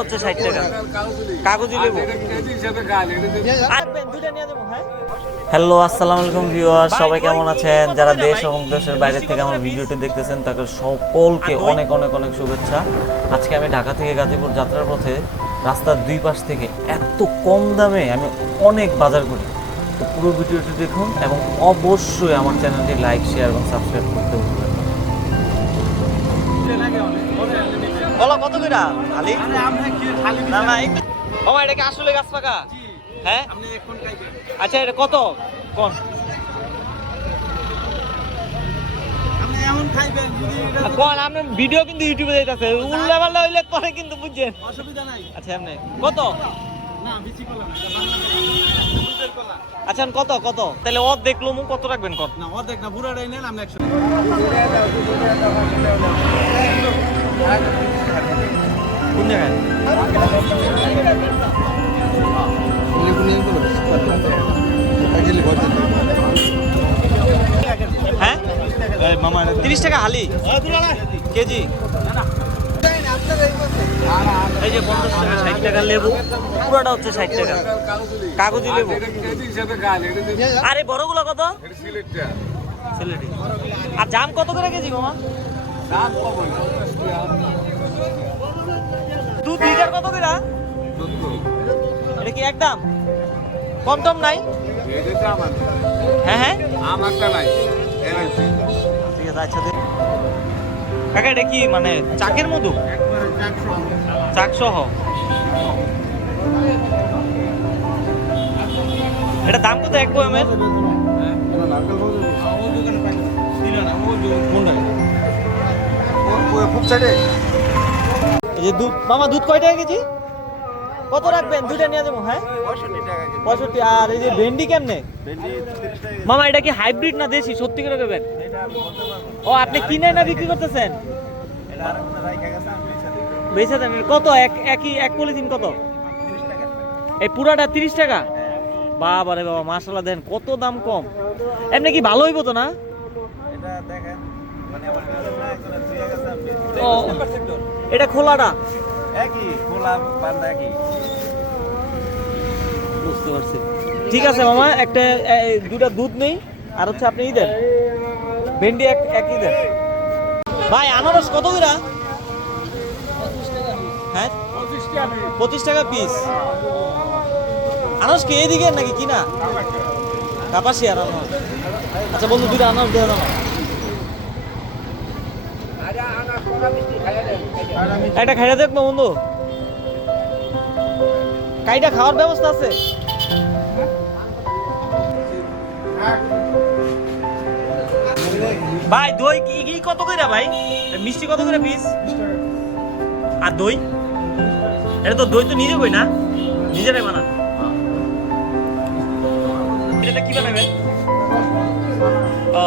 হচ্ছে 60 টাকা কাগজি লেবু। হ্যালো, আসসালামু আলাইকুম ভিউয়ার, সবাই কেমন আছেন? যারা দেশ এবং দেশের বাইরে থেকে আমার ভিডিওটি দেখতেছেন তাদের সকলকে অনেক অনেক অনেক শুভেচ্ছা। আজকে আমি ঢাকা থেকে গাজীপুর যাত্রার পথে রাস্তার দুই পাশ থেকে এত কম দামে আমি অনেক বাজার করি। তো পুরো ভিডিওটি দেখুন এবং অবশ্যই আমার চ্যানেলটি লাইক, শেয়ার এবং সাবস্ক্রাইব করতে ভুলবেন না। বলো কত কইরা খালি? না না একটু মামা, এটা কি আসলে গাছ পাকা? হ্যাঁ, আচ্ছা এটা কত কোন? কোন আপনি ভিডিও কিন্তু ইউটিউবে যাইতাছে, উল্লা পাল্লা হইলে পরে কিন্তু বুঝছেন, অসুবিধা নাই। আচ্ছা এমনি কত? না বেশি করলাম না, আচ্ছা কত কত তাহলে ও দেখলো মু কত রাখবেন? কত না ও দেখ না, পুরাটাই নেন আমরা 100 কোন জায়গায়? হ্যাঁ 30 টাকা হালি কেজি। এই যে 50 টাকা 60 টাকা লেবু, পুরোটা হচ্ছে 60 টাকা কাগজি লেবু। আরে বড়গুলো কত? সিলেটি। আর জাম কত করে কেজি মামা? দুধ লিটার কত করে? এটা কি একদম কম টম নাই? হ্যাঁ হ্যাঁ আমারটা নাই, ঠিক আছে। আচ্ছা কাকা এটা কি মানে চাকের মধু? চাক সহ। এটা দাম কত এক বয়ামের? এই যে দুধ মামা, দুধ কয় টাকা কেজি? কত রাখবেন? দুইটা নিয়ে যাবো। হ্যাঁ 65। আর এই যে ভেন্ডি কেমনে মামা? এটা কি হাইব্রিড না দেশি? সত্যি করে দেবেন। ও আপনি কিনে না বিক্রি করতেছেন? বেচা দেন কত? এক পলিথিন কত? এই পুরাটা 30 টাকা? বাবা রে বাবা, মাশাআল্লাহ, দেন কত দাম কম। এমনি কি ভালো হইব তো না? এটা খোলাটা বুঝতে পারছি। ঠিক আছে মামা, একটা দুটা দুধ নেই, আর হচ্ছে আপনি দেন ভেন্ডি একই দেন। ভাই আনারস কত করে? হ্যাঁ 25 টাকা পিস। আনারস কি এদিকে নাকি কিনা? কাপাসি আর আনারস। আচ্ছা বন্ধু, দুইটা আনারস দেওয়া দাও। একটা খাইটা দেখবো বন্ধু, কাইটা খাওয়ার ব্যবস্থা আছে? ভাই দই কি কত করে ভাই? মিষ্টি কত করে পিস? আর দই? এটা তো দই তো নিজে কই না, নিজেরাই বানান। এটা কি বানাবেন? ও